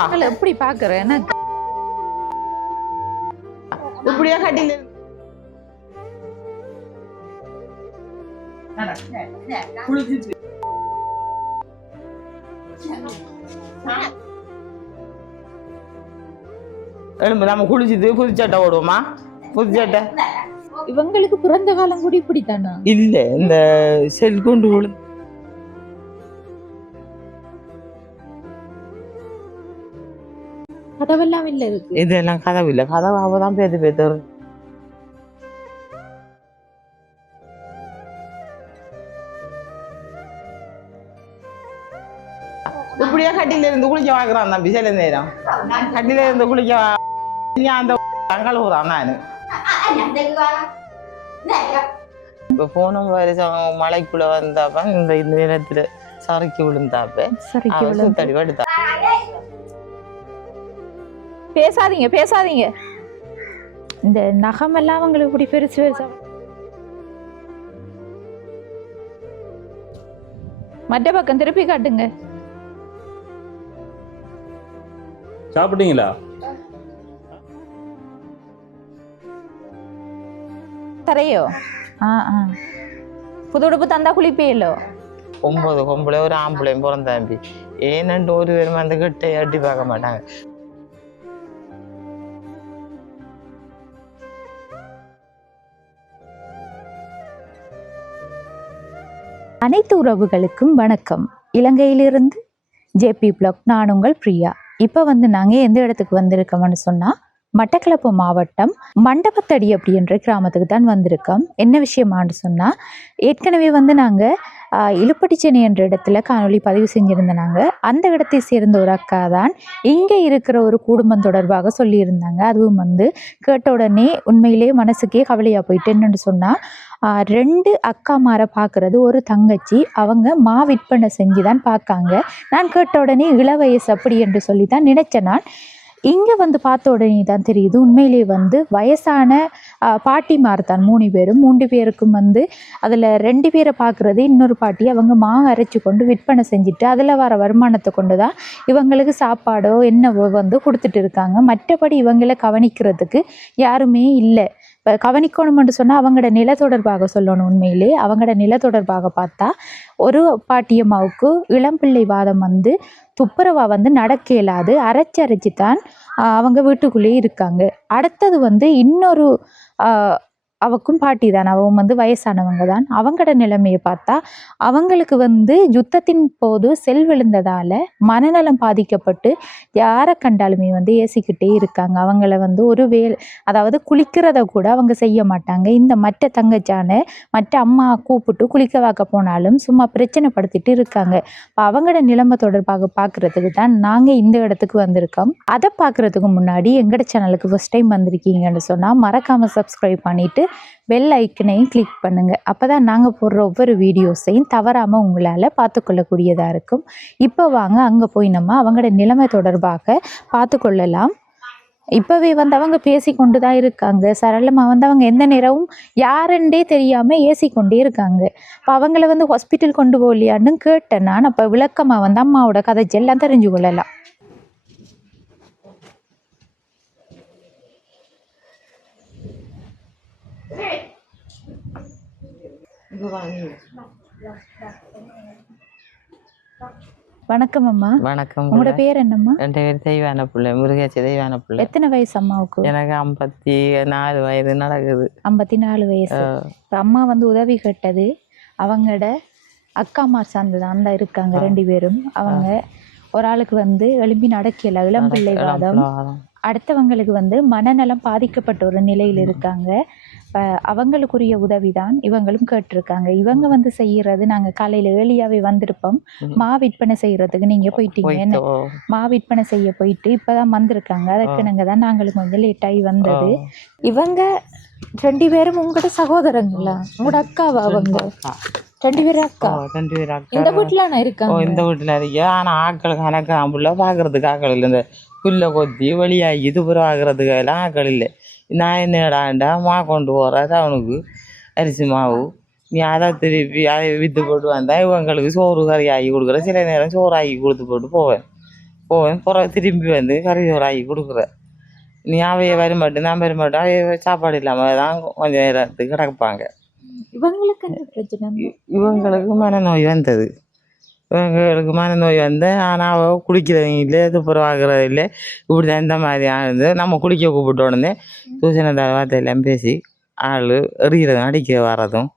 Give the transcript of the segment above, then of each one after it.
எப்படி பாக்குறேன் இப்படியா கட்டில எலும்பு நம்ம குளிச்சுட்டு புதுச்சட்டை ஓடுவோமா? புதுச்சட்டை இவங்களுக்கு பிறந்த காலம் கூட இப்படித்தானா? இல்ல இந்த செல் கொண்டு விழுந்து கதவெல்லாம் இல்ல இருக்கு. இதெல்லாம் கதவு இல்ல, கதவு அவதான் பேத்து பேத்து இப்படியா கட்டில இருந்து குளிக்க வாங்குறான் தம்பி. சில நேரம் கட்டில இருந்து குளிக்க அந்த கழுவுறான். நானு இப்ப போன வருஷம் மலைக்குள்ள வந்தாப்ப இந்த நேரத்துல சறுக்கி விழுந்தாப்ப தடி படுத்தா. பேசாதீங்க பேசாதீங்க. இந்த நகமெல்லாம் அவங்களுக்கு இப்படி பெருசு பெருசா. மற்ற பக்கம் திருப்பி காட்டுங்க. சாப்பிட்டீங்களா? தரையோ? புது உடுப்பு தந்தா குளிப்பேலோ? 9 பொம்பளை ஒரு ஆம்பளையும் பிறந்தாம்பி. ஏனண்டு ஒரு பேரும் அந்த கிட்ட அட்டி பார்க்க மாட்டாங்க. அனைத்து உறவுகளுக்கும் வணக்கம். இலங்கையிலிருந்து ஜேபி பிளாக், நான் உங்கள் பிரியா. இப்போ நாங்கள் எந்த இடத்துக்கு வந்திருக்கோம்னு சொன்னால் மட்டக்களப்பு மாவட்டம் மண்டபத்தடி அப்படின்ற கிராமத்துக்கு தான் வந்திருக்கோம். என்ன விஷயமானு சொன்னால், ஏற்கனவே நாங்கள் இலுப்பட்டிச்சேனை என்ற இடத்துல காணொலி பதிவு செஞ்சுருந்தாங்க. அந்த இடத்தை சேர்ந்த ஒரு அக்கா தான் இங்கே இருக்கிற ஒரு குடும்பம் தொடர்பாக சொல்லியிருந்தாங்க. அதுவும் கேட்ட உடனே உண்மையிலே மனசுக்கே கவலையாக போயிட்டு. என்னென்னு சொன்னால், 2 அக்காமாரை பார்க்குறது, ஒரு தங்கச்சி, அவங்க விற்பனை செஞ்சு தான் பார்க்காங்க. நான் கேட்ட உடனே இளவயசு அப்படி என்று சொல்லி தான் நினைச்சேன். நான் இங்கே பார்த்த உடனே தான் தெரியுது, உண்மையிலே வயசான பாட்டிமார் தான் 3 பேரும். 3 பேருக்கும் அதில் 2 பேரை பார்க்குறது, இன்னொரு பாட்டி அவங்க அரைச்சி கொண்டு விற்பனை செஞ்சுட்டு அதில் வர வருமானத்தை கொண்டு தான் இவங்களுக்கு சாப்பாடோ என்னவோ கொடுத்துட்டு இருக்காங்க. மற்றபடி இவங்களை கவனிக்கிறதுக்கு யாருமே இல்லை. இப்போ கவனிக்கணும்னு சொன்னால் அவங்களோட நில தொடர்பாக சொல்லணும். உண்மையிலே அவங்களோட நில தொடர்பாக பார்த்தா, ஒரு பாட்டியம்மாவுக்கு இளம்பிள்ளை வாதம் துப்புரவா நடக்க இயலாது, அரைச்சி தான் அவங்க வீட்டுக்குள்ளேயே இருக்காங்க. அடுத்தது இன்னொரு அவக்கும் பாட்டி தான், அவங்க வயசானவங்க தான். அவங்களோட நிலைமையை பார்த்தா, அவங்களுக்கு யுத்தத்தின் போது செல் விழுந்ததால் மனநலம் பாதிக்கப்பட்டு யாரை கண்டாலுமே ஏசிக்கிட்டே இருக்காங்க. அவங்கள ஒரு அதாவது குளிக்கிறத கூட அவங்க செய்ய மாட்டாங்க. இந்த மற்ற தங்கச்சான மற்ற அம்மா கூப்பிட்டு குளிக்க வாக்க போனாலும் சும்மா பிரச்சனைப்படுத்திட்டு இருக்காங்க. அவங்களோட நிலைமை தொடர்பாக பார்க்குறதுக்கு தான் நாங்கள் இந்த இடத்துக்கு வந்திருக்கோம். அதை பார்க்குறதுக்கு முன்னாடி எங்களோட சேனலுக்கு ஃபர்ஸ்ட் டைம் வந்திருக்கீங்கன்னு சொன்னால் மறக்காமல் சப்ஸ்கிரைப் பண்ணிவிட்டு பெல் ஐக்கனையும் கிளிக் பண்ணுங்கள். அப்போ தான் நாங்கள் போடுற ஒவ்வொரு வீடியோஸையும் தவறாமல் உங்களால் பார்த்துக்கொள்ளக்கூடியதாக இருக்கும். இப்போ வாங்க அங்கே போய் நம்ம அவங்களோட நிலைமை தொடர்பாக பார்த்து கொள்ளலாம். இப்போவே அவங்க பேசிக்கொண்டு தான் இருக்காங்க. சரளமாக அவங்க எந்த நேரமும் யாருண்டே தெரியாமல் ஏசிக்கொண்டே இருக்காங்க. இப்போ அவங்கள ஹாஸ்பிட்டல் கொண்டு போகலையான்னு கேட்டேன் நான். அப்போ விளக்கமாக அம்மாவோட கதைச்சி எல்லாம் தெரிஞ்சு கொள்ளலாம். வணக்கம் அம்மா. வணக்கம். உங்களோட பேர் என்னம்மா? என் பேர் தெய்வான பிள்ளை, முருகேச்சி தெய்வான பிள்ளை. எத்தனை வயசு அம்மாவுக்கு? எனக்கு 54 வயது நடக்குது. 54 வயசு. இப்போ அம்மா உதவி கேட்டது அவங்களோட அக்காமார் சார்ந்து தான் இருக்காங்க 2 பேரும். அவங்க ஒரு ஆளுக்கு எலும்பி நடக்கல, இளம்பிள்ளை வாதம். அடுத்தவங்களுக்கு மனநலம் பாதிக்கப்பட்ட ஒரு நிலையில் இருக்காங்க. அவங்களுக்குரிய உதவி தான் இவங்களும் கேட்டிருக்காங்க. இவங்க செய்யறது, நாங்கள் காலையில் ஏர்லியாவே வந்திருப்போம். விற்பனை செய்யறதுக்கு நீங்க போயிட்டீங்க. விற்பனை செய்ய போயிட்டு இப்பதான் வந்திருக்காங்க. அதுக்கு நாங்கள் தான் நாங்களுக்கு கொஞ்சம் லேட்டாகி வந்தது. இவங்க 2 பேரும் உங்களோட சகோதரங்களா? உங்களோட அக்காவா? அவங்க 2 பேரும் அக்கா. 2 பேரும் அக்கா. இந்த வீட்டுல இருக்காங்க. இந்த வீட்டுல இருக்கா. ஆனா ஆக்களுக்கு எனக்கு ஆம்புள்ள பாக்குறதுக்கு ஆக்கள் இல்லை. இந்த புல்லை கொத்தி வழியாகி இதுபுறம் ஆகுறதுக்கு எல்லாம் ஆக்கள் இல்லை. நான் என்னடாண்டா கொண்டு போகிறது அவனுக்கு அரிசி மாவு, நீ அதை திருப்பி அதை விற்று போட்டு வந்தால் இவங்களுக்கு சோறு கறி ஆகி கொடுக்குற. சில நேரம் சோறு ஆகி கொடுத்து போட்டு போவேன். போவேன் பிறகு திரும்பி வந்து கறியோராகி கொடுக்குறேன். நீ அவைய வரமாட்டேன் நான் வரமாட்டேன் அவைய சாப்பாடு இல்லாமல் தான் கொஞ்சம் நேரத்துக்கு கிடப்பாங்க. இவங்களுக்கு என்ன பிரச்சனை? இவங்களுக்கு மனநோய் வந்தது. இவங்களுக்கு மனநோய் வந்து ஆனால் அவள் குளிக்கிறவங்க இல்லை துப்புரம் ஆகிறது இல்லை இப்படி தான் இந்த மாதிரி ஆகுது. நம்ம குளிக்க கூப்பிட்ட உடனே தூசண வார்த்தையெல்லாம் பேசி ஆள் எறிகிறதும் அடிக்க வர்றதும்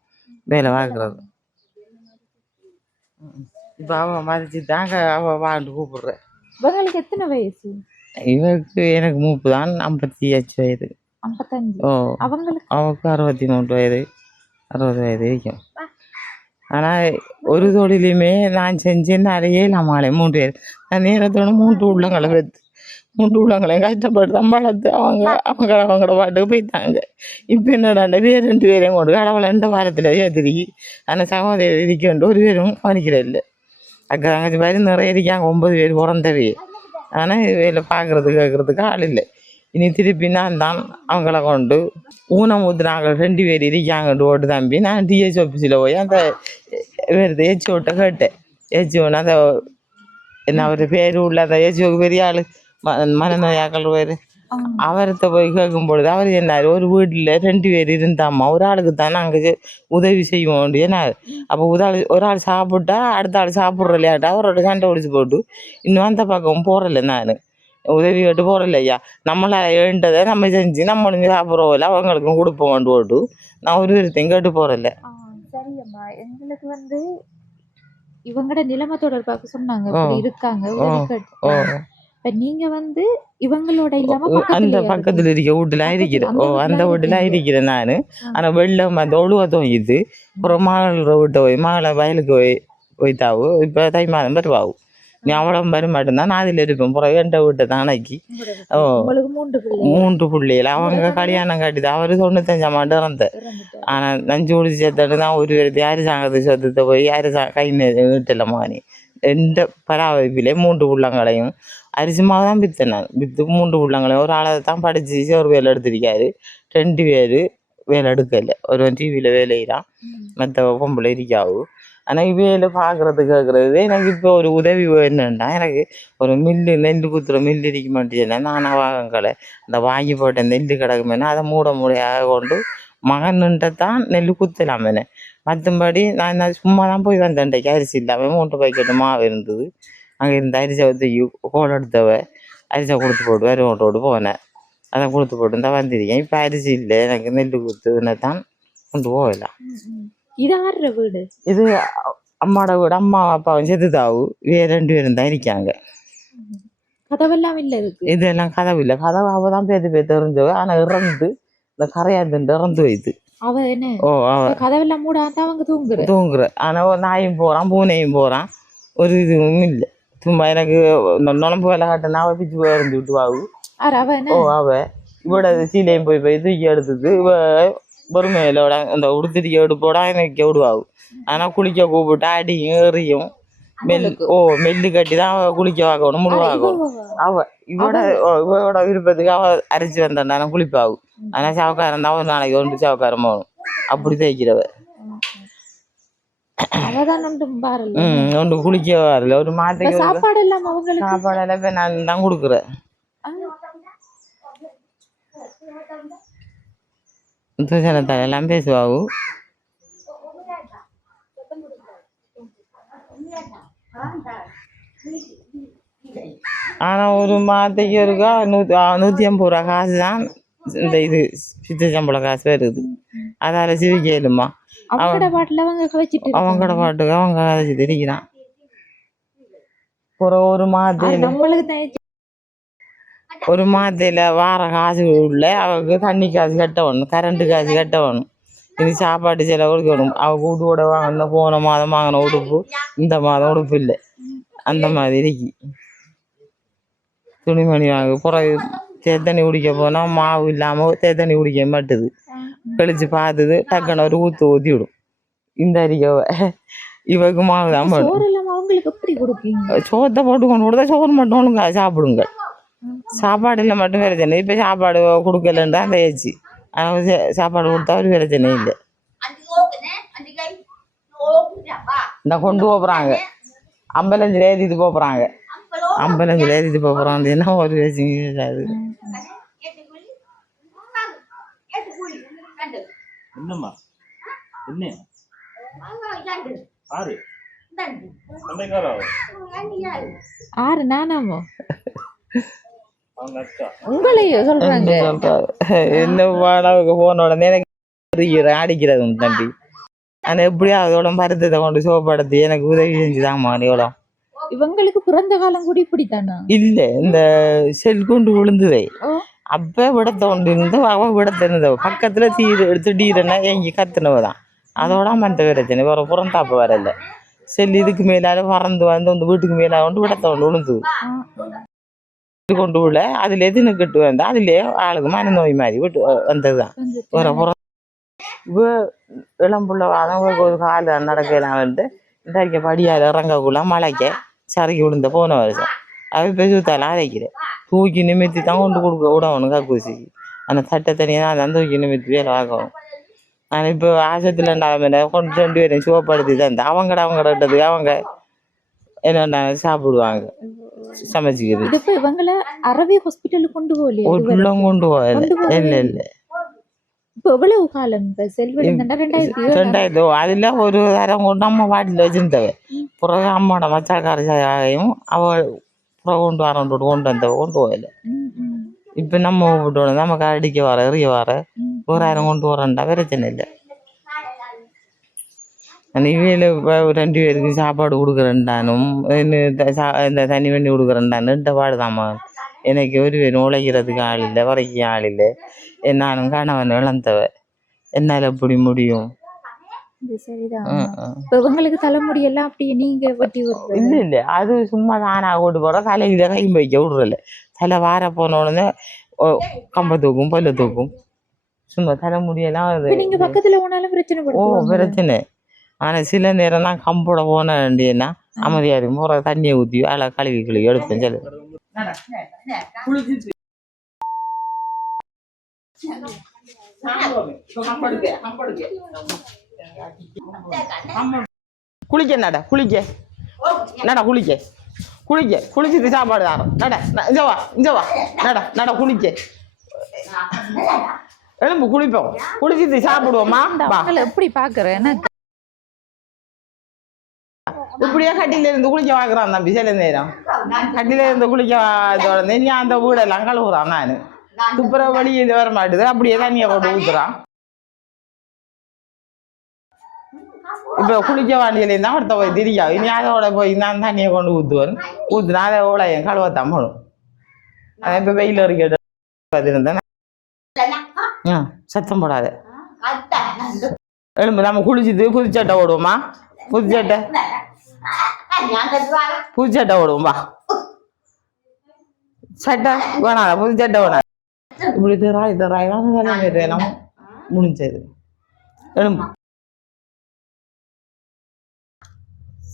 வேலை பார்க்குறதும். இப்போ அவள் மதிச்சு தாங்க அவள் வாழ்ந்து கூப்பிடுறேன். இவங்களுக்கு எத்தனை வயசு? இவருக்கு எனக்கு 30 தான், 58 வயது. 55. ஓ அவங்களுக்கு அவளுக்கு 63 வயது 60 வயது இருக்கும். ஆனால் ஒரு தொழிலுமே நான் செஞ்சேன் நிறைய நம்மளே 3 பேர் நான் நேரத்தோட 3 உள்ளங்களை வைத்து 3 உள்ளங்களையும் கஷ்டப்பட்டு தான் வளர்த்து அவங்களோட பாட்டுக்கு போயிட்டாங்க. இப்போ என்னடாண்ட பேர் 2 பேரையும் கொண்டு கடவுளை எந்த வாரத்தில் ஏற்றிரி. ஆனால் சகோதரி இருக்கின்ற ஒரு பேரும் கவனிக்கிறது இல்லை. அக்கா தங்கச்சி மாதிரி நிறைய இருக்காங்க 9 பேர் பிறந்தவே. ஆனால் இதில் பார்க்குறது கேட்குறதுக்கு ஆள் இல்லை. இனி திருப்பி நான் தான் அவங்கள கொண்டு ஊனம் ஊற்றுனாங்க 2 பேர் இருக்காங்கன்ட்டு ஓட்டு தம்பி நான் டிஎஸ் ஆஃபீஸில் போய் அந்த வேறு ஏச்சிஓட்ட கேட்டேன். ஏச்சிஓன்னு அந்த என்ன ஒரு பேர் உள்ள அந்த ஏச்சிஓக்கு பெரிய ஆள் மனநோயாக்கள் பேர் அவர்கிட்ட போய் கேட்கும் பொழுது அவர் என்னார் ஒரு வீட்டில் 2 பேர் இருந்தாம்மா ஒரு ஆளுக்கு தானே அங்கே உதவி செய்வோம் ஏன்னா அப்போ ஒரு ஆள் சாப்பிட்டா அடுத்த ஆள் சாப்பிட்ற இல்லையாட்டா அவரோட சண்டை ஒழிச்சு போட்டு இன்னும் அந்த பக்கம் போகிறல நான் உதவி கேட்டு போகிறல ஐயா நம்மளை ஏண்டதை நம்ம செஞ்சு நம்மளும் சாப்பிட்றோம் இல்லை அவங்களுக்கும் கொடுப்போம் போட்டு நான் ஒரு விதத்தையும் கேட்டு போகிறல. சரியம்மா எங்களுக்கு வந்து இவங்களோட நிலைமை தொடர்பாக சொன்னாங்க இப்படி இருக்காங்க உதவி கேட்டு. இப்ப நீங்க வந்து இவங்களோட இல்லாம அந்த பக்கத்துல இருக்க வீட்டுல இருக்கிறேன். அந்த வீட்டுல இருக்கிறேன் நானு. ஆனா வெள்ளம் அந்த ஒழுவதும் இது அப்புறம் மகளோட வீட்டை போய் மகளை வயலுக்கு போய்த்தாவு. இப்ப தை மாதம் வருவாவு. நீ அவ்வளவு வர மாட்டேன்தான் நான் அதில் இருப்பேன். பிறகு எந்த வீட்டை தான் அன்னைக்கு 3 பிள்ளைகள் அவங்க கல்யாணம் காட்டிதான் அவரு 95ஆம் ஆண்டு இறந்தார். ஆனா நஞ்சு குடிச்சு சேர்த்துட்டு தான் ஒரு பேர் அரசாங்கத்து சொத்தத்தை போய் கை நீட்டலமா நீ எந்த பராமரிப்பிலே 3 உள்ளங்களையும் அரிசி மாவு தான் விற்றேன் நான் விற்று 3 உள்ளங்களையும் ஒரு ஆளை தான் படித்து ஒரு வேலை எடுத்திருக்காரு. 2 பேர் வேலை எடுக்கலை. ஒரு டிவியில் வேலையிடான் மற்ற பொம்பளை இருக்காவு. ஆனால் இவையில் பார்க்குறது கேட்குறது எனக்கு இப்போ ஒரு உதவி வேணும்னா எனக்கு ஒரு மில்லு நெல் குத்துற மில்லு இருக்க மாட்டேன்னா நானாக வாங்கலை அந்த வாங்கி போட்டேன் நெல் கிடக்குமேனா அதை மூடையாக கொண்டு மகன்கிட்ட தான் நெல் குத்தலாமேனே. மற்றபடி நான் சும்மா தான் போய் வந்தேன். அரிசி இல்லாமல் 3 பாக்கெட்டு மாவு இருந்தது. அங்கே இருந்த அரிசி தூக்கி கோல் எடுத்தவ அரிசியை கொடுத்து போட்டு வருவோட்டோடு போனேன். அதை கொடுத்து போட்டு தான் வந்திருக்கேன். இப்போ அரிசி இல்லை எனக்கு நெல் குத்துன்னு தான் கொண்டு போகலாம். இது ஆடுற வீடு இது அம்மாவோட வீடு. அம்மா அப்பாவும் செத்துதாவு வேறு 2 பேரும் தான் இருக்காங்க. கதவெல்லாம் இல்லை இருக்கு. இதெல்லாம் கதவு இல்லை. கதவு அவ தான் பேத்து தெரிஞ்சவ. ஆனால் இறந்து இந்த கரையாந்துட்டு இறந்து வைத்து அவ என்ன கதவெல்லாம் மூடாதான் அவங்க தூங்குற. ஆனால் நாயும் போகிறான் பூனையும் போகிறான் ஒரு இதுவும் இல்லை. சும்மா எனக்கு நுழம்பு வேலை காட்டினா அவள் பிச்சு இருந்து விட்டுவாவு. அவ இவோட சீலையும் போய் தூக்கி எடுத்தது இவ பொறுமையிலோட அந்த உடுத்திரிக்க எடுப்போட எனக்கு விடுவாவு. ஆனால் குளிக்க கூப்பிட்டா அடியும் ஏறியும் மெல்லு கட்டி தான் அவள் குளிக்க வாக்கணும் முழுவாகணும். இவோட விருப்பத்துக்கு அவள் அரைச்சி வந்தாண்டா குளிப்பாவு. ஆனால் சவக்காரன் தான் ஒரு நாளைக்கு 1 சவக்காரம் போகணும் அப்படி தைக்கிறவ. ஒன்று குளிக்க வரல ஒரு மாட்டுக்கு சாப்பாடு எல்லாம் இப்போ நான் தான் கொடுக்குறேன். தூசணத்தால் எல்லாம் பேசுவாவு. ஆனால் ஒரு மாதத்துக்கு இருக்கா 150 ரூபா காசு தான் இந்த இது சித்த சம்பளம் காசு வருது. அதால சிரிக்கலுமா அவங்களோட பாட்டுக்கு அவங்க கதைச்சிட்டு இருக்கிறான். ஒரு மாதத்துல வார காசு உள்ள அவருக்கு தண்ணி காசு கட்டணும் கரண்ட் காசு கட்டணும் இது சாப்பாடு செலவு கொடுக்கணும். அவ வீட்டோட வாங்கின போன மாதம் வாங்கின உடுப்பு இந்த மாதம் உடுப்பு இல்லை அந்த மாதிரி துணிமணி வாங்க. பிறகு தேத்தண்ணி குடிக்க போனால் மாவு இல்லாமல் தேத்தண்ணி குடிக்க மாட்டுது. கழிச்சு பார்த்துது டக்குன்னு ஒரு ஊற்றி விடும். இந்த அரிக்கவை இவருக்கு மாவு தான் சோத்தை போட்டு கொண்டு கொடுத்தா சோறு மட்டும் சாப்பிடுங்க. சாப்பாடு இல்லை மட்டும் பிரச்சனை. இப்போ சாப்பாடு கொடுக்கலன்னு அந்த ஏச்சு சாப்பாடு கொடுத்தா ஒரு பிரச்சனை இல்லை. இந்த கொண்டு போகிறாங்க 55 ஏற்றிட்டு போகிறாங்க. அம்பலத்தில் ஏறிட்டு போகிறோம் என்ன ஒரு விஷயம் இருக்காது. என்னம்மா என்ன ஆறு சண்டைக்காரா ஆறு நானாமோ அவங்க அக்கா உங்களையோ சொல்றாங்க. என்ன வாடகை போன உடனே எனக்கு அடிக்கிறது தம்பி. ஆனால் எப்படியா அதோட மருந்ததை கொண்டு சோப்படுத்தி எனக்கு உதவி செஞ்சுதாம்மா எவ்வளோ. இவங்களுக்கு பிறந்த காலம் கூட இப்படித்தானா? இல்லை இந்த செல் கொண்டு விழுந்ததே ஓ. அப்போ விடத்த கொண்டு இருந்து அவ விடத்த இருந்தவ பக்கத்தில் திடீரென்னா எங்கி கத்துனவ தான். அதோட மற்ற பிரச்சனை வேற புறந்தாப்ப வரல. செல் இதுக்கு மேலால பறந்து வந்து அந்த வீட்டுக்கு மேலே கொண்டு விடத்த கொண்டு விழுந்தது. கொண்டு விட அதுல எதுன்னு கட்டு வந்தா அதுலயே ஆளுக்கு மன நோய் மாதிரி விட்டு வந்ததுதான். வேற புறம் இளம்புள்ள வாதம் ஒரு கால நடக்கலான்ட்டு இன்றைக்கு படியால் இறங்கக்குள்ள மழைக்க சறுக்கி விழுந்த போன வருஷம் அவ பெருத்தாலாம் அரைக்கிறேன் தூக்கி நிமித்தி தான் கொண்டு கொடுக்க விடணும் கக்கூசிக்கு. அந்த சட்டை தனியாக தான் அந்த தூக்கி நிமித்தி வேலை ஆகும். நான் இப்போ ஆசத்தில் இருந்தாலும் கொண்டு 2 பேரையும் சுகப்படுத்தி தான் அவங்கடட்டதுக்கு அவங்க என்ன சாப்பிடுவாங்க சமைச்சிக்கிறது. இதுக்கு இவங்கள அரவி ஹாஸ்பிட்டலுக்கு கொண்டு போகலையா? உள்ள கொண்டு போகல. இல்லை இல்லை இப்போ எவ்வளவு காலம் இப்ப செல்வம் 2000 அதுல ஒரு தரம் கொண்டு அம்மா வாட்டில் வச்சிருந்தவ பிறகு அம்மாவோட மச்சாக்காரையும் அவள் பிறகு கொண்டு வரேன் கொண்டு வந்தவ கொண்டு போகல. இப்போ நம்ம விட்டு நமக்கு அடிக்க வர எறிய வர 1000 கொண்டு வரேன்டா பிரச்சனை இல்லை. இவையில் 2 பேருக்கு சாப்பாடு கொடுக்குறேன்டானும் இந்த தண்ணி பண்ணி கொடுக்குறேன்டான்னு பாடுதாம்மா. எனக்கு ஒரு பேரும் உழைக்கிறதுக்கு ஆள் இல்லை வரைக்கும் ஆள் இல்லை. நானும் கணவன் இழந்தவ என்னால் எப்படி முடியும்? இவங்களுக்கு தலைமுடி எல்லாம் அப்படியே நீங்க வெட்டி விடுறது? இல்லை இல்லை அது சும்மா தானா கொண்டு போகிற தலையில கை வைக்க விடுறல. தலை வார போன உடனே கம்ப தூக்கும் பல்லு தூக்கும் சும்மா தலைமுடியெல்லாம். நீங்க பக்கத்துல போனாலும் பிரச்சனை. ஓ பிரச்சனை. ஆனால் சில நேரம் தான் கம்போட போன வேண்டியன்னா அமைதியாக இருக்கும். போகிற தண்ணியை ஊற்றி அழை கழுவி எடுப்பேன் சில. குளிக்க நட குளிக்க நட குளிக்க குளிக்க குளிச்சுட்டு சாப்பாடு தாரோம் நட இஞ்சவா நட குளிக்க எலும்பு குளிப்போம் குளிச்சுட்டு சாப்பிடுவோமா. எப்படி பாக்குறேன் இப்படியே கட்டில இருந்து குளிக்க வாக்குறான் தம்பி. சில நேரம் கட்டில இருந்து குளிக்க தொடர்ந்து நீ அந்த வீடெல்லாம் கழுவுறான். நான் துப்புற வழியில் வர மாட்டுது அப்படியே தண்ணியை போட்டு ஊத்துறான். இப்போ குளிக்க வாண்டியில இருந்தா ஒருத்த போய் திரியா இனி அதோட போய் நான் தண்ணியை கொண்டு ஊற்றுவேன். ஊத்துனா அதை ஓட என் கழுவத்தான் போகணும். அதை இப்போ வெயில் வரைக்கும் இருந்தேன். சத்தம் போடாத எலும்பு நம்ம குளிச்சுட்டு புதுச்சட்டை ஓடுவோமா. புதுச்சட்டை ஓடுவோம் வா. சட்டை வேணாத புதுச்சட்டை வேணாம். இப்படி தராய் நம்ம முடிஞ்சது. எலும்பு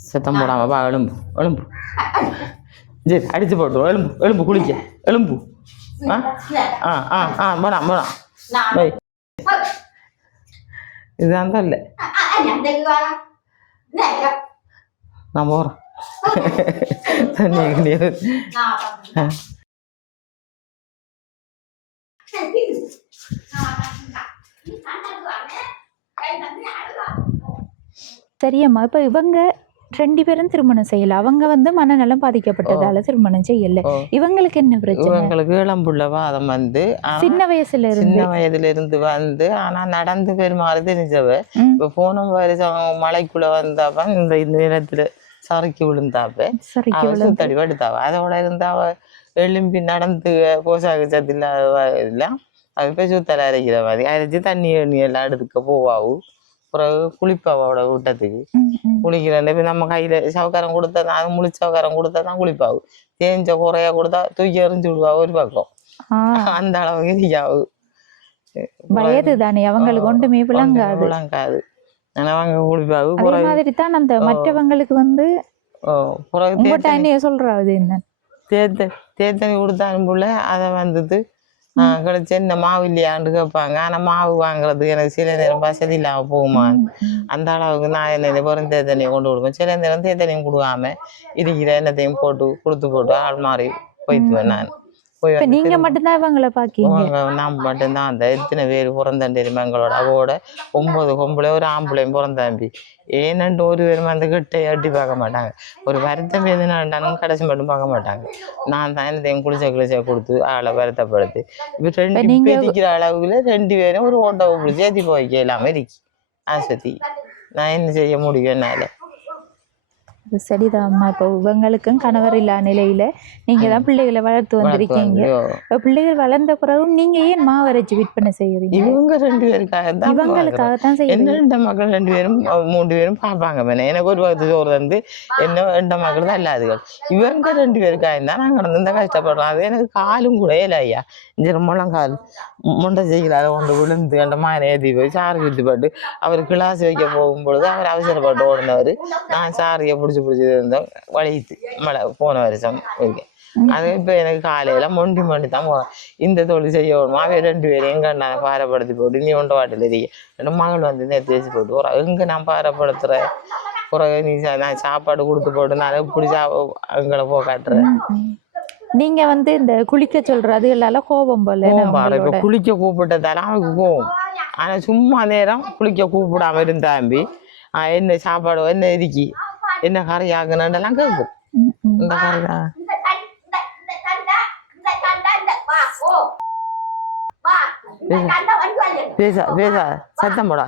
சத்தம் போடாம வா. எலும்பு சரி அடிச்சு போட்டுருவோம். எலும்பு குளிக்க எலும்பு. வேணாம் இதுதான் தான் இல்லை நான் போகிறேன் தண்ணி கிடையாது. சரியம்மா இப்ப இவங்க 2 பேரும் திருமணம் செய்யல. அவங்க வந்து மனநலம் பாதிக்கப்பட்டதால திருமணம் செய்யல. இவங்களுக்கு என்ன பிரச்சனை? இவங்களுக்கு இளம்புள்ள வாதம் வந்து சின்ன வயசுல இருந்து வந்து ஆனா நடந்து பெருமாறு தெரிஞ்சவ. இப்ப போன வருஷம் மலைக்குள்ள வந்தாப்ப இந்த நேரத்துல சறுக்கி விழுந்தாப்ப சுத்தடி படுத்தாவ. அதோட இருந்தாவ எலும்பி நடந்து போசாக்கு சத்துல எல்லாம் அது போய் சுத்தல அரைக்கிற மாதிரி அரைச்சி தண்ணி எல்லாம் எடுத்துக்க போவாவும். பிறகு குளிப்பாவோட ஊட்டத்துக்கு குளிக்கிறேன். இப்போ நம்ம கையில சவக்காரம் கொடுத்தா அது முழு சவக்காரம் கொடுத்தா தான் குளிப்பாவு. தேஞ்ச குறையா கொடுத்தா தூக்கி எறிஞ்சு விடுவா ஒரு பக்கம். அந்த அளவுக்கு நீக்காவு வயது தானே அவங்களுக்கு ஒன்றுமே விளங்காது. ஆனா அவங்க குளிப்பாவு. அதே மாதிரி தான் அந்த மற்றவங்களுக்கு வந்து சொல்றாது என்ன தேத்தனி கொடுத்தாலும் போல அதை வந்தது கழிச்சு என்ன மாவு இல்லையான்னு கேட்பாங்க. ஆனா மாவு வாங்குறதுக்கு எனக்கு சில நேரம் வசதி இல்லாம போகுமான்னு அந்த அளவுக்கு நான் என்ன வெறும் தேத்தனையும் கொண்டு கொடுப்பேன். சில நேரம் தேத்தனையும் கொடுக்காம இருக்கிற என்னத்தையும் கொடுத்து ஆள் மாறி போய்த்துவேன் நான். போய் இப்ப வந்து நீங்க மட்டும்தான் இவங்கள பாக்கீங்க? நான் மட்டும்தான் அந்த எத்தனை பேர் பிறந்தேன் தெரியுமா எங்களோட அவோட 9 பொம்பளை ஒரு ஆம்பளையும் பிறந்தாம்பி. ஏனண்டு ஒரு பேரும் அந்த கிட்ட எட்டி பார்க்க மாட்டாங்க. ஒரு வருத்தம் எதுனாலும் கடைசி மட்டும் பார்க்க மாட்டாங்க. நான் தான் என்னத்தையும் குளிச்ச கொடுத்து ஆளை வருத்தப்படுத்து இப்போ 2 பேதிக்கிற அளவுல 2 பேரும் ஒரு ஓட்டவை பிடிச்சி ஏற்றி போய்க்க இல்லாம இருக்கு ஆஸ்பத்தி. நான் என்ன செய்ய முடியும் என்னால? அது சரிதான்மா. இப்போ இவங்களுக்கும் கணவர் இல்லா நிலையில நீங்க தான் பிள்ளைகளை வளர்த்து வந்திருக்கீங்க. இப்போ பிள்ளைகள் வளர்ந்த பிறகும் நீங்க ஏன் மாவரைச்சு விற்பனை செய்யறீங்க? இவங்க 2 பேருக்காக தான். இவங்களுக்காகத்தான் செய்யறீங்க. என்ன மக்கள் 2 பேரும் 3 பேரும் பார்ப்பாங்க. எனக்கு ஒரு பக்கத்து சோறு வந்து என்ன மக்கள் தான் இல்லாதுகள். இவங்க 2 பேருக்காக தான் நாங்கள் நடந்து இந்த கஷ்டப்படுறோம். அது எனக்கு காலும் கூட இல்லை ஐயா. இந்த முழங்கால் முண்டை செய்கிறாரு கொண்டு விழுந்து அந்த மாதிரி ஏற்றி போய் சாறு வித்துப்பட்டு அவர் கிளாஸ் வைக்க போகும்பொழுது அவர் அவசரப்பட்டு ஓடினவர். நான் சாரியை பிடிச்சி இருந்தோம் வலித்து மழை போன வருஷம் இருக்கேன். அது இப்போ எனக்கு காலையில மொண்டி தான் போகிறேன். இந்த தொழில் செய்யணுமா? அவ 2 பேரும் எங்க நான் பாரப்படுத்தி போட்டு நீ ஒன்றை வாட்டில் இருக்க மகள் வந்து நேற்று தேசி போட்டு போகிறேன். எங்க நான் பாரப்படுத்துற பிறகு நீ நான் சாப்பாடு கொடுத்து போட்டு நான் எப்படி எங்களை போ காட்டுறேன். நீங்க வந்து இந்த குளிக்க சொல்ற அதுகளால கோபம் போல இப்ப குளிக்க கூப்பிட்டதால அவனுக்கு கோவம். ஆனா சும்மா நேரம் குளிக்க கூப்பிடாம இருந்தாம்பி என்ன சாப்பாடு என்ன இருக்கி என்ன கறி ஆகணும்லாம் கேட்கும். இந்த கறிதான் பேச பேச சத்தம் போட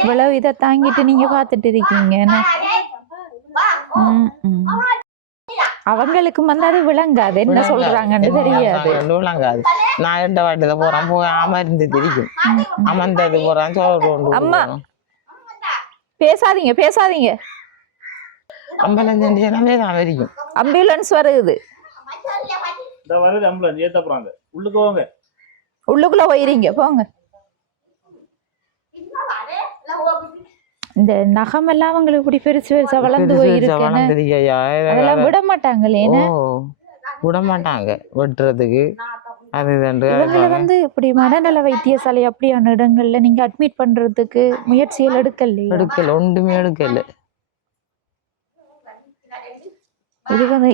இவ்வளவு இதை தாங்கிட்டு நீங்க பாத்துட்டு இருக்கீங்க. அவங்களுக்கும் வந்து அது விளங்காது, என்ன சொல்றாங்கன்னு தெரியாது. விளங்காது. நான் எந்த வாட்டில போறேன் போய் அமர்ந்து தெரிக்கும். அமர்ந்தது போறான் சோறு கொண்டு. அம்மா பேசாதீங்க பேசாதீங்க. ஆம்புலன்ஸ் வருது. உள்ளுக்குள்ள போயிருங்க போங்க. இந்த நகம் எல்லாம் அவங்களுக்கு இப்படி பெருசு பெருசா வளர்ந்து போயிருக்கு. அதெல்லாம் விட மாட்டாங்களே, விட மாட்டாங்க வெட்டுறதுக்கு. இவங்களை வந்து இப்படி மனநல வைத்தியசாலை அப்படியான இடங்கள்ல நீங்க அட்மிட் பண்றதுக்கு முயற்சிகள் எடுக்கல? ஒன்றுமே எடுக்கல.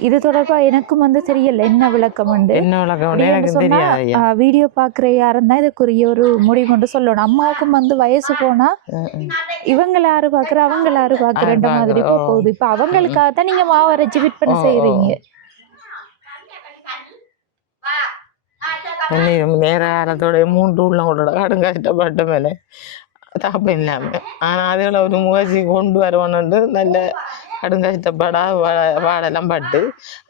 இது தொடர்பா எனக்கும் வந்து தெரியல என்ன விளக்கம். வீடியோ பாக்குற யாரும் தான் இதுக்குரிய ஒரு முடிவு கொண்டு சொல்லணும். அம்மாவுக்கும் வந்து வயசு போனா இவங்களை யாரு பாக்குற அவங்களை யாரு பாக்குறன்ற மாதிரி போகுது. இப்ப அவங்களுக்காகத்தான் நீங்க மாவு அரைச்சு விற்பனை செய்யறீங்க. நேர காலத்தோட 3 உள்ளவங்களோட கடும் கஷ்டப்பட்ட மேலே தாப்பம் இல்லாம ஆனா அதுல ஒரு முயற்சி கொண்டு வரணும்னு நல்ல கடும் கஷ்டப்படா வாடெல்லாம் பட்டு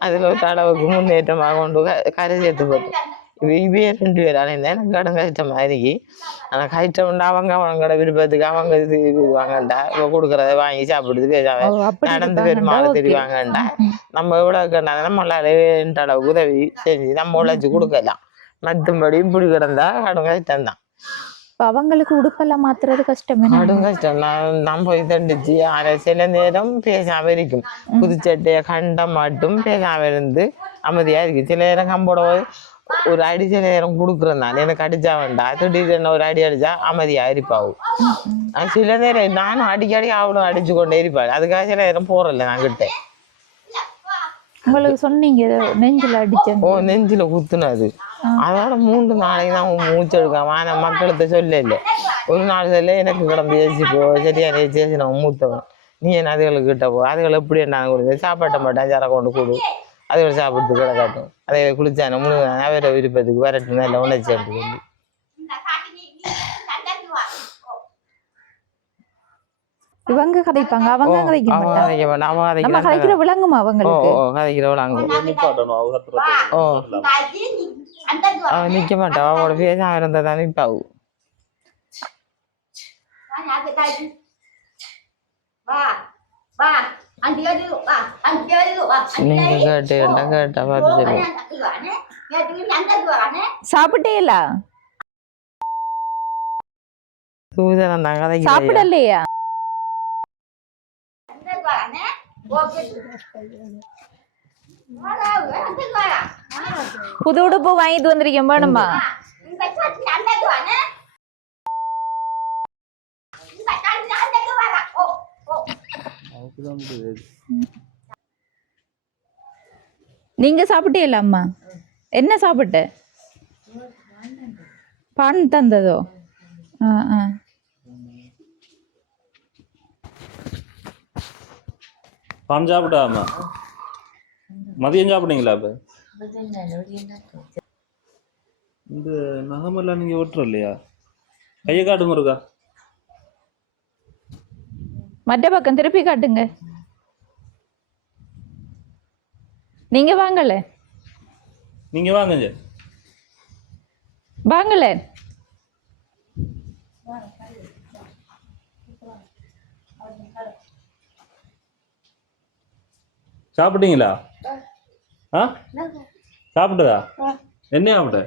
அதில் ஒரு அளவுக்கு முன்னேற்றமாக கொண்டு கரை சேர்த்து போட்டு இவே 2 பேரால இருந்தால் எனக்கு கடும் கஷ்டமாக இருக்கு. ஆனால் கஷ்டம் அவங்களோட விருப்பத்துக்கு அவங்க இது வாங்கண்டா இப்போ கொடுக்குறத வாங்கி சாப்பிடுது பேசாம நடந்து பெருமாள் தெரிவாங்கண்டா நம்ம எவ்வளோ கண்டா நம்மளால அளவுக்கு உதவி செஞ்சு நம்ம உழைச்சி கொடுக்கலாம். மற்றும்படி இப்படி கிடந்தா கடும் கஷ்டம்தான். அவங்களுக்கு உடுப்பெல்லாம் மாத்துறது கஷ்டம். கடும் கஷ்டம். நான் போய் தண்டிச்சு சில நேரம் பேசாம இருக்கும். புதுச்சட்டைய கண்டம் மட்டும் பேசாம இருந்து அமைதியா இருக்கு. சில நேரம் கம்போட ஒரு அடி சில நேரம் கொடுக்குறேன். எனக்கு அடிச்சா வேண்டாம் திடீர்னு ஒரு அடி அடிச்சா அமைதியா இருப்பாவும். சில நேரம் நானும் அடிக்கடி அவளும் அடிச்சு கொண்டே இருப்பாள். அதுக்காக சில நேரம் போறல நான் கிட்ட. உங்களுக்கு சொன்னீங்க நெஞ்சில அடிச்சேன். நெஞ்சில குத்துனது. அதோட 3 நாளைக்கு தான் மூச்சு எடுக்காம. ஆனால் மக்கள்கிட்ட சொல்ல இல்லை. ஒரு நாள் சொல்ல எனக்கு கிளம்பி ஏசிப்போ சரியான ஏசி நான் மூத்தவன் நீ என்ன அதுகளுக்கு கிட்ட போ. அதுகளை எப்படி என்ன கொடுத்து சாப்பாட்ட மாட்டேன் ஜர கொண்டு கொடு அதுகளை சாப்பிட்டு கிட காட்டும். அதை குளிச்சான முழு வேற விருப்பத்துக்கு வரட்டு நல்ல உணர்ச்சி அப்படி சொல்லி இவங்க கதைப்பாங்க. அவங்க கதைக்க மாட்டாங்க. நம்ம கதைக்கிற விளங்குமா அவங்களுக்கு? கதைக்கிற விளங்கும். நிக்க மாட்டா அவங்களோட பேசாம இருந்தா தான் நிப்பாவு. நீங்க கேட்டா பார்த்து சாப்பிட்டே இல்ல சூதனம் தான் கதைக்கு சாப்பிடலையா? புது உடுப்பு வாங்கிட்டு வந்திருக்கேன் வேணுமா? நீங்க சாப்பிட்டீங்களா அம்மா? என்ன சாப்பிட்ட? பான் தந்ததோ? ஆ ஆ. பான் சாப்பிட்டாமா மதியம் சாப்பிட்டீங்களா? இப்போ இந்த நகமெல்லாம் நீங்கள் ஓட்டுறோம் இல்லையா? கையை காட்டுங்க இருக்கா? மற்ற பக்கம் திருப்பி காட்டுங்க. நீங்க வாங்கல நீங்கள் வாங்க வாங்கல. சாப்பிட்டீங்களா? ஆ சாப்பிட்டதா? என்ன சாப்பிட்ட?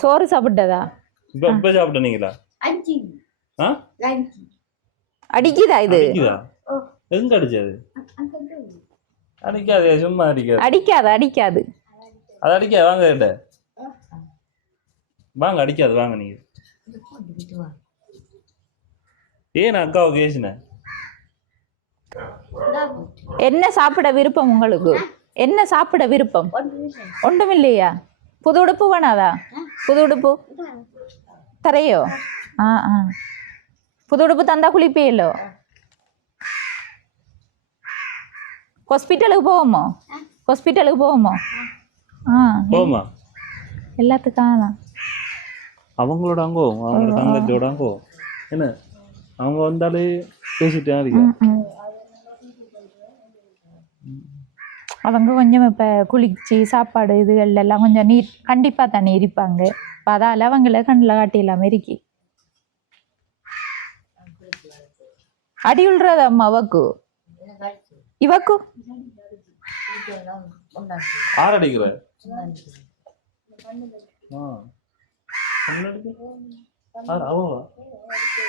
சோறு சாப்பிட்டதா? இப்போ சாப்பிட்டீங்களா? ஆ அடிக்குதா இது? அடிக்குதா? எங்க அடிச்சது? அடிக்காது, சும்மா அடிக்காது. அடிக்காது அடிக்காது. அது அடிக்காது. வாங்க கிட்ட வாங்க. அடிக்காது, வாங்க. நீங்க ஏன் அக்காவை கேசினேன்? என்ன சாப்பிட விருப்பம் உங்களுக்கு? என்ன சாப்பிட விருப்பம்? ஒன்றும் இல்லையா? புது உடுப்பு வேணாதா? புது உடுப்பு தரையோ? ஆ ஆ. புது உடுப்பு தந்தா குளிப்பேலோ? ஹாஸ்பிட்டலுக்கு போவோமோ? ஹாஸ்பிட்டலுக்கு போவோமோ? ஆ போமா எல்லாத்துக்கும் அவங்களோட அங்கோ, அவங்களோட தங்கச்சியோட அங்கோ. என்ன அவங்க வந்தாலே பேசிட்டே இருக்கு. அவங்க கொஞ்சம் இப்போ குளிச்சு சாப்பாடு இதுகள் எல்லாம் கொஞ்சம் நீட் கண்டிப்பாக தானே இருப்பாங்க. இப்போ அதால் அவங்கள கண்ணில் காட்டி இல்லாமல் இருக்கி அடி உள்றது அம்மா அவக்கு இவக்கு ஆறு அடிக்கிற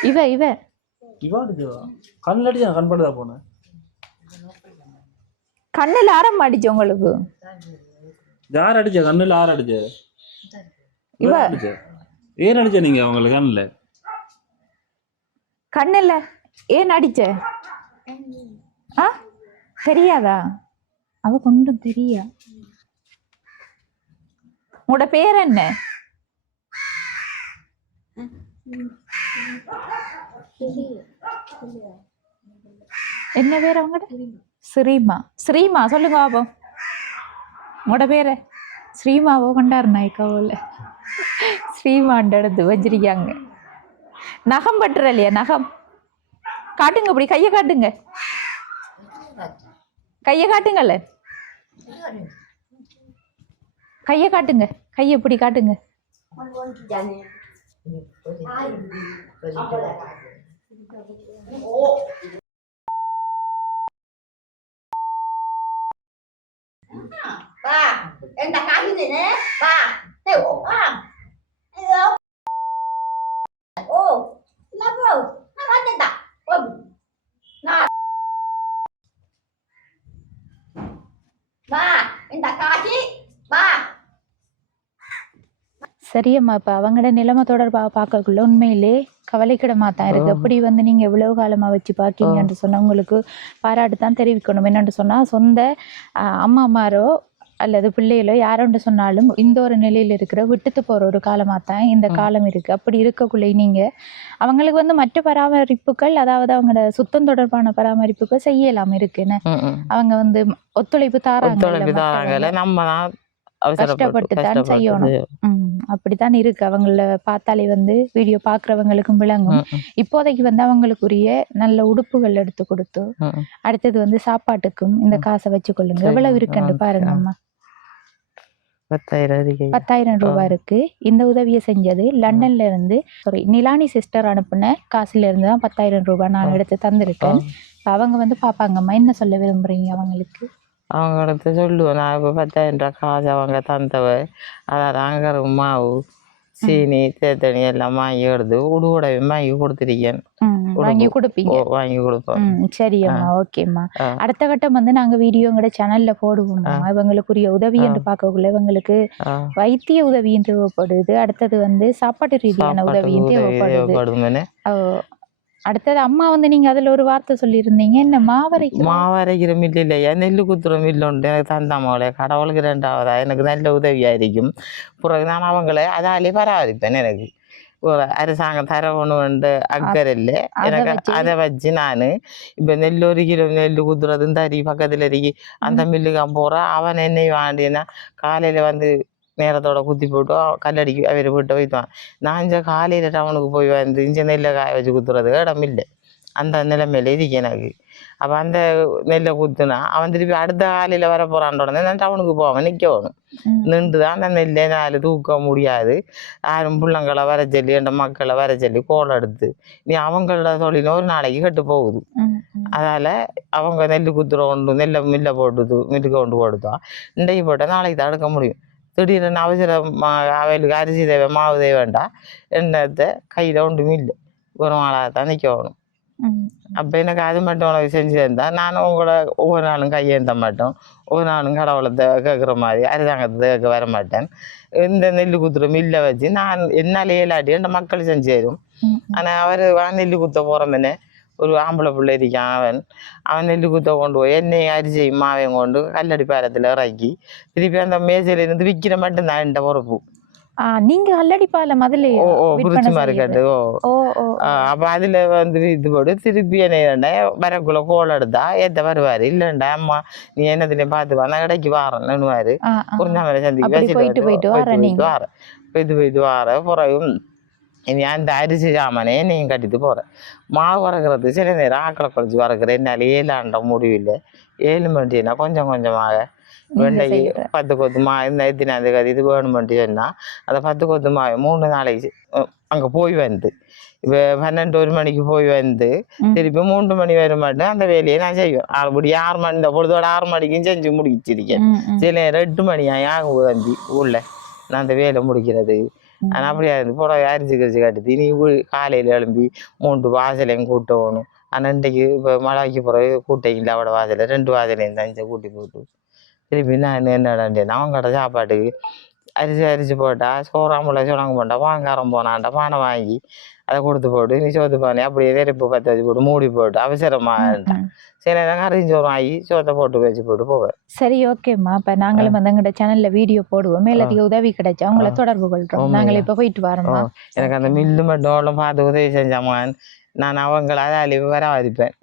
இவ இவ இவா அடிச்சவா? கண்ணில் அடிச்சா கண்படுதா போன? கண்ணில் ஆரம் அடிச்சு உங்களுக்கு? யார் அடிச்ச? கண்ணில் ஆறு அடிச்ச? இவ அடிச்ச? ஏன் அடிச்ச நீங்க அவங்களுக்கு கண்ணில்? கண்ணில் ஏன் அடிச்ச? ஆ தெரியாதா? அவ கொண்டும் தெரியா. உங்களோட பேர் என்ன? என்ன பேர் அவங்கட? ஸ்ரீமா. ஸ்ரீமா சொல்லுங்க பாப்போம். உங்களோட பேரை ஸ்ரீமாவோ கொண்டாரு நாய்க்காவோல ஸ்ரீமாண்ட எடுத்து வச்சிருக்காங்க. நகம் பட்டுற இல்லையா? நகம் காட்டுங்க. இப்படி கையை காட்டுங்க. கையை காட்டுங்கல்ல. கையை காட்டுங்க. கையை இப்படி காட்டுங்க. சரியம்மா. இப்போ அவங்களோட நிலைமை தொடர்பாக பார்க்கக்குள்ள உண்மையிலே கவலைக்கிடமா தான் இருக்கு. அப்படி வந்து நீங்க எவ்வளவு காலமா வச்சு பார்க்கீங்கன்னு சொன்னா உங்களுக்கு பாராட்டு தான் தெரிவிக்கணும். என்னன்னு சொன்னா சொந்த அம்மாமாரோ அல்லது பிள்ளைகளோ யாரோண்டு சொன்னாலும் இந்த ஒரு நிலையில இருக்கிற விட்டுட்டு போற ஒரு காலமா தான் இந்த காலம் இருக்கு. அப்படி இருக்கக்குள்ளே நீங்க அவங்களுக்கு வந்து மற்ற பராமரிப்புகள், அதாவது அவங்களோட சுத்தம் தொடர்பான பராமரிப்புகள் செய்யலாம் இருக்குன்னு அவங்க வந்து ஒத்துழைப்பு தாராங்க. நம்ம கஷ்டப்பட்டு தான் செய்யணும். அப்படித்தான் இருக்கு. அவங்கள பார்த்தாலே வந்து வீடியோ பாக்குறவங்களுக்கும் விளங்கும். இப்போதைக்கு வந்து அவங்களுக்குரிய நல்ல உடுப்புகள் எடுத்து கொடுத்து அடுத்தது வந்து சாப்பாட்டுக்கும் இந்த காசை வச்சு கொள்ளுங்க. எவ்வளவு இருக்குன்னு பாருங்க அம்மா. 10,000 ரூபாய் இருக்கு. இந்த உதவியை செஞ்சது லண்டன்ல இருந்து நிலானி சிஸ்டர் அனுப்புன காசுல இருந்து தான் 10,000 ரூபாய் நான் எடுத்து தந்திருக்கேன். அவங்க வந்து பாப்பாங்கம்மா. என்ன சொல்ல விரும்புறீங்க அவங்களுக்கு? அவங்களுக்கு சொல்லுவேன் நான் இப்போ 10,000 காசு அவங்க தந்தவ அதாவது அங்கற மாவு சீனி தேத்தனி எல்லாம் வாங்கி எடுத்து உடுவோடவே வாங்கி கொடுத்துருக்கேன். வாங்கி கொடுப்பீங்க. வாங்கி கொடுப்பேன். சரியம்மா, ஓகேம்மா. ஆ. அடுத்த கட்டம் வந்து நாங்க வீடியோ எங்கட சேனல்ல போடுவோம்மா. இவங்களுக்குரிய உதவி என்று பார்க்கக்குள்ள இவங்களுக்கு ஆ. வைத்திய உதவியும் தேவைப்படுது, அடுத்தது வந்து சாப்பாட்டு ரீதியான சாப்பாட்டு உதவியும் உதவி தேவைப்படுது. தேவைப்படுதுன்னு அடுத்தது அம்மா வந்து நீங்க அதுல ஒரு வார்த்தை சொல்லியிருந்தீங்க, என்ன மாவரைக்கு மாவரைக்கிற மில்லு இல்லையா நெல் குத்துற மில்லு உண்டு எனக்கு தந்தாமலே கடவுளுக்கு 2வதா எனக்கு நல்ல உதவியாக இருக்கும். பிறகு நான் அவங்கள அதாலே பராமரிப்பேன். எனக்கு ஒரு அரசாங்கம் தர ஒன்று அக்கறை இல்லை எனக்கு. அதை வச்சு நான் இப்போ நெல் 1 கிலோ நெல் குத்துறது தறி பக்கத்தில் இருக்கி அந்த மில்லுக்கு போகிறேன். அவன் என்னை வாண்டினா காலையில் வந்து நேரத்தோட குத்தி போட்டு கல்லடிக்கு அவர் போட்டு வைத்தான். நான் இங்கே காலையில் டவுனுக்கு போய் வந்து இங்கே நெல்லை காய வச்சு குத்துறதுக்கு இடம் இல்லை. அந்த நிலைமையில இருக்கு எனக்கு. அப்போ அந்த நெல்லை குத்துனா அவன் திருப்பி அடுத்த காலையில் வர போகிறான்ற உடனே நான் டவுனுக்கு போவேன் நிற்கணும். நின்று தான் அந்த நெல்லை 4 தூக்க முடியாது. யாரும் பிள்ளைங்களை வர சொல்லி என்ற மக்களை வர சொல்லி கோல் எடுத்து நீ அவங்களோட தொழிலும் ஒரு நாளைக்கு கெட்டு போகுது. அதால் அவங்க நெல் குத்துற கொண்டு நெல்லை மில்லை போட்டுது மில்லுக்கு கொண்டு போட்டுதான் இன்றைக்கு போட்டால் நாளைக்கு தான் எடுக்க முடியும். திடீர்னு அவசரம் அவளுக்கு அரிசி தேவை மாவு தேவைண்டா எண்ணத்தை கையில் ஒன்று மில்லு ஒரு நாளாக தான் நிற்கணும். அப்போ எனக்கு அது மட்டும் உனக்கு செஞ்சு தந்தா நானும் உங்களை ஒவ்வொரு நாளும் கையேந்த மாட்டோம். ஒவ்வொரு நாளும் கடவுளை கேட்குற மாதிரி அரசாங்கத்தை கேட்க வர மாட்டேன். இந்த நெல் குத்துற மில்லை வச்சு நான் என்னால் இயலாட்டி அந்த மக்கள் செஞ்சு தரும். ஆனால் அவர் நெல் குத்த போகிறோம்னே ஒரு ஆம்பளை பிள்ளை இருக்கான். அவன் நெல் குத்த கொண்டு போய் எண்ணெய் அரிசி மாவையும் கொண்டு கல்லடி பாலத்தில் இறக்கி திருப்பி அந்த மேசையிலிருந்து விற்கிற மட்டும்தான் என்ற பொறுப்பு. நீங்க அல்லடி பாலம் அதுல குறிச்சி மார்க்கெட்டு. அப்போ அதில் வந்து இது போட்டு திருப்பி என்ன வரக்குள்ள கோல் எடுத்தா ஏற்ற வருவார். இல்லைண்டா அம்மா நீ என்னதுலையும் பார்த்து நான் கடைக்கு வாரேன்னுவார். குறிஞ்சாமலை சந்திக்கு வச்சுட்டு போயிட்டு வார பிறகு இனி அந்த அரிசி சாமானே நீங்கள் கட்டிட்டு போகிறேன். மாவு வறக்கிறது சில நேரம் ஆக்களை குறைச்சி வறக்கிறேன். என்னால் 7 முடியல. 7 மணினா கொஞ்சம் கொஞ்சமாக வெண்டைக்கு 10 கொத்து மாவு இந்த 15 இது வேணுமெண்ட்டு சொன்னால் அதை 10 கொத்து மாவு 3 நாளைக்கு அங்கே போய் வந்து இப்போ 12 மணிக்கு போய் வந்து திருப்பி 3 மணி வர மாட்டேன் அந்த வேலையை நான் செய்வேன். அப்படி 6 மணி இந்த பொழுதோட 6 மணிக்கும் செஞ்சு முடிச்சிருக்கேன். சில நேரம் 8 மணியாக ஆகும் வந்து ஊரில் நான் அந்த வேலை முடிக்கிறது. ஆனால் அப்படியா இருந்து போட அரிசி கரிசி கட்டுது நீ காலையில் எழும்பி 3 வாசலையும் கூட்டணும். ஆனால் இன்றைக்கு இப்போ மழைக்கு பிறகு கூட்டையில் அவட வாசலை 2 வாசலையும் தஞ்சை கூட்டி போட்டு திருப்பி நான் என்னடாண்டேன் அவங்கள்ட சாப்பாட்டுக்கு அரிசி போட்டால் சோறாம்புள்ள சோறாங்க போட்டால் வாங்காரம் போனான்டா பானை வாங்கி அதை கொடுத்து போட்டு நீ சோத்து பானை அப்படியே நெருப்பு 10 வச்சு போட்டு மூடி போட்டு அவசரமாட்டான். சில நேரம் கறிஞ்சோறும் ஆகி சோத்தை போட்டு வச்சு போட்டு போவேன். சரி, ஓகேம்மா. இப்போ நாங்களும் வந்து எங்கள்கிட்ட சேனல்ல வீடியோ போடுவோம். மேலதிக உதவி கிடைச்சா உங்களை தொடர்பு கொள்றோம். நாங்கள் இப்போ போயிட்டு வரோம்மா. எனக்கு அந்த மில்லு மட்டும் பார்த்து உதவி செஞ்சாமான் நான் அவங்கள அதாலே பராமரிப்பேன்.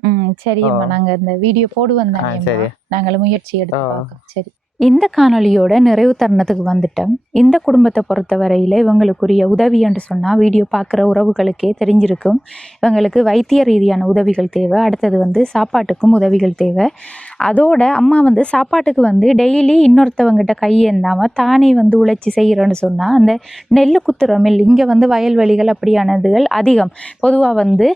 சரியம்மா, நாங்க இந்த வீடியோ போடுவோம் தானே, நாங்களும் முயற்சி எடுத்து பார்க்கோம். சரி, இந்த காணொலியோட நிறைவு தருணத்துக்கு வந்துட்டோம். இந்த குடும்பத்தை பொறுத்த வரையில் இவங்களுக்குரிய உதவி என்று சொன்னால் வீடியோ பார்க்குற உறவுகளுக்கே தெரிஞ்சிருக்கும். இவங்களுக்கு வைத்திய ரீதியான உதவிகள் தேவை. அடுத்தது வந்து சாப்பாட்டுக்கும் உதவிகள் தேவை. அதோட அம்மா வந்து சாப்பாட்டுக்கு வந்து டெய்லி இன்னொருத்தவங்கிட்ட கையேந்தாமல் தானே வந்து உழைச்சி செய்கிறேன்னு சொன்னால் அந்த நெல் குத்துற மில் இங்கே வந்து வயல்வெளிகள் அப்படியானதுகள் அதிகம். பொதுவாக வந்து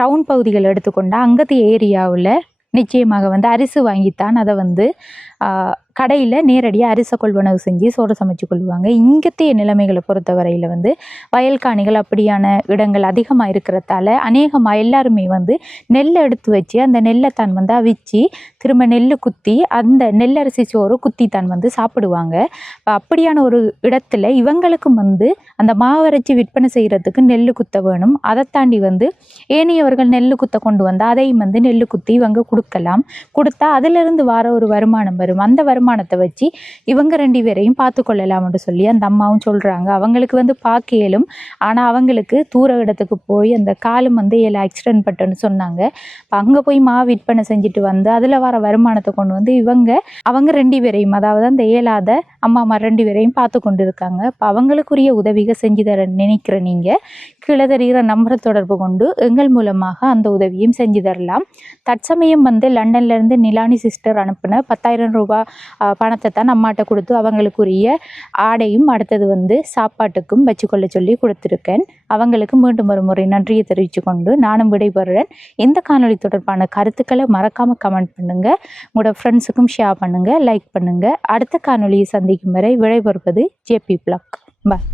டவுன் பகுதிகள் எடுத்துக்கொண்டால் அங்கத்து ஏரியாவில் நிச்சயமாக வந்து அரிசி வாங்கித்தான் அதை வந்து கடையில் நேரடியாக அரிசி கொள்வனவு செஞ்சு சோறு சமைச்சு கொள்வாங்க. இங்கத்தைய நிலைமைகளை பொறுத்த வரையில் வந்து வயல்காணிகள் அப்படியான இடங்கள் அதிகமாக இருக்கிறதால அநேகமாக எல்லாருமே வந்து நெல்லை எடுத்து வச்சு அந்த நெல்லை தான் வந்து அவிச்சு திரும்ப நெல் குத்தி அந்த நெல்லரிசி சோறு குத்தி தான் வந்து சாப்பிடுவாங்க. அப்படியான ஒரு இடத்துல இவங்களுக்கும் வந்து அந்த மாவரைச்சி விற்பனை செய்கிறதுக்கு நெல் குத்த வேணும். அதை தாண்டி வந்து ஏனையவர்கள் நெல் குத்த கொண்டு வந்து அதையும் வந்து நெல் குத்தி இவங்க கொடுக்கலாம். கொடுத்தா அதிலிருந்து வர ஒரு வருமானம் வரும். அந்த வருமானத்தை வச்சு இவங்க 2 பேரையும் பார்த்து கொள்ளலாம்னு சொல்லி அந்த அம்மாவும் சொல்கிறாங்க. அவங்களுக்கு வந்து பார்க்க இயலும், ஆனால் அவங்களுக்கு தூர இடத்துக்கு போய் அந்த காலம் வந்து ஆக்சிடென்ட் பட்டுன்னு சொன்னாங்க. அங்கே போய் விற்பனை செஞ்சுட்டு வந்து அதில் வர வருமானத்தை கொண்டு வந்து அவங்க 2 பேரையும், அதாவது அந்த இயலாத அம்மா 2 பேரையும் பார்த்து கொண்டு இருக்காங்க. இப்போ அவங்களுக்குரிய உதவிகள் செஞ்சு தர நினைக்கிற நீங்கள் கீழே தெரிகிற நம்பரை தொடர்பு கொண்டு எங்கள் மூலமாக அந்த உதவியும் செஞ்சு தரலாம். தற்சமயம் வந்து லண்டன்லேருந்து நிலானி சிஸ்டர் அனுப்பின 10,000 ரூபாய் பணத்தை தான் அம்மாட்ட கொடுத்து அவங்களுக்குரிய ஆடையும் அடுத்தது வந்து சாப்பாட்டுக்கும் வச்சுக்கொள்ள சொல்லி கொடுத்துருக்கேன். அவங்களுக்கு மீண்டும் ஒரு முறை நன்றியை தெரிவித்து கொண்டு நானும் விடைபெறுறேன். இந்த காணொளி தொடர்பான கருத்துக்களை மறக்காமல் கமெண்ட் பண்ணுங்கள், உங்களோட ஃப்ரெண்ட்ஸுக்கும் ஷேர் பண்ணுங்கள், லைக் பண்ணுங்கள். அடுத்த காணொளியை சந்திக்கும் வரை விடைபெறுவது ஜேபி பிளாக். பாய்.